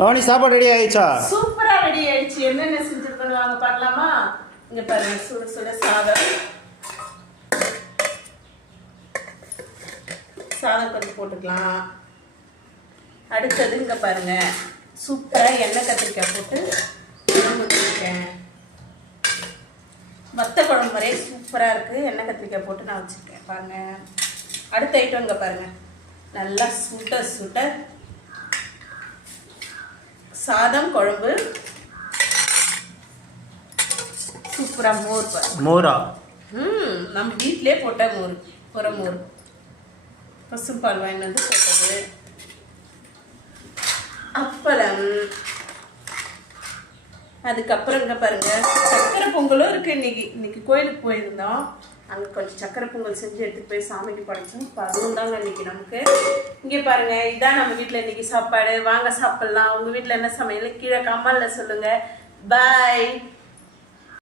பவானி சாப்பாடு ரெடி ஆயிடுச்சா? சூப்பரா ரெடி ஆயிடுச்சு. என்னென்ன செஞ்சிருக்கோம் வாங்க பார்க்கலாமா? இங்க பாருங்க, சுட சுட சாதம் கொஞ்சம் போட்டுக்கலாம். அடுத்தது இங்க பாருங்க, சூப்பரா எண்ணெய் கத்திரிக்காய் போட்டு குழம்பு வச்சிருக்கேன். வத்த குழம்பு மாதிரியே சூப்பரா இருக்கு. எண்ணெய் கத்திரிக்காய் போட்டு நான் வச்சிருக்கேன் பாருங்க. அடுத்த ஐட்டம் இங்க பாருங்க, நல்லா சுட சுட சாதம் குழம்பு, சூப்பரா மோர் பாருங்க. மோரா? நம்ம வீட்டிலே போட்ட மோர், மோர் பசும்பால் வாங்கி வந்து போட்டது. அப்பளம். அதுக்கப்புறம் இங்க பாருங்க, சக்கரை பொங்கலும் இருக்கு. இன்னைக்கு கோயிலுக்கு போயிருந்தோம். அங்கே கொஞ்சம் சக்கரை பொங்கல் செஞ்சு எடுத்துட்டு போய் சாமிக்கு படைச்சோம். இப்போ அதுவும் தாங்க இன்னைக்கு நமக்கு. இங்கே பாருங்க, இதுதான் நம்ம வீட்டில் இன்னைக்கு சாப்பாடு. வாங்க சாப்பிடலாம். உங்க வீட்டில் என்ன சமையல் கீழே கமெண்ட்ல சொல்லுங்க. பாய்.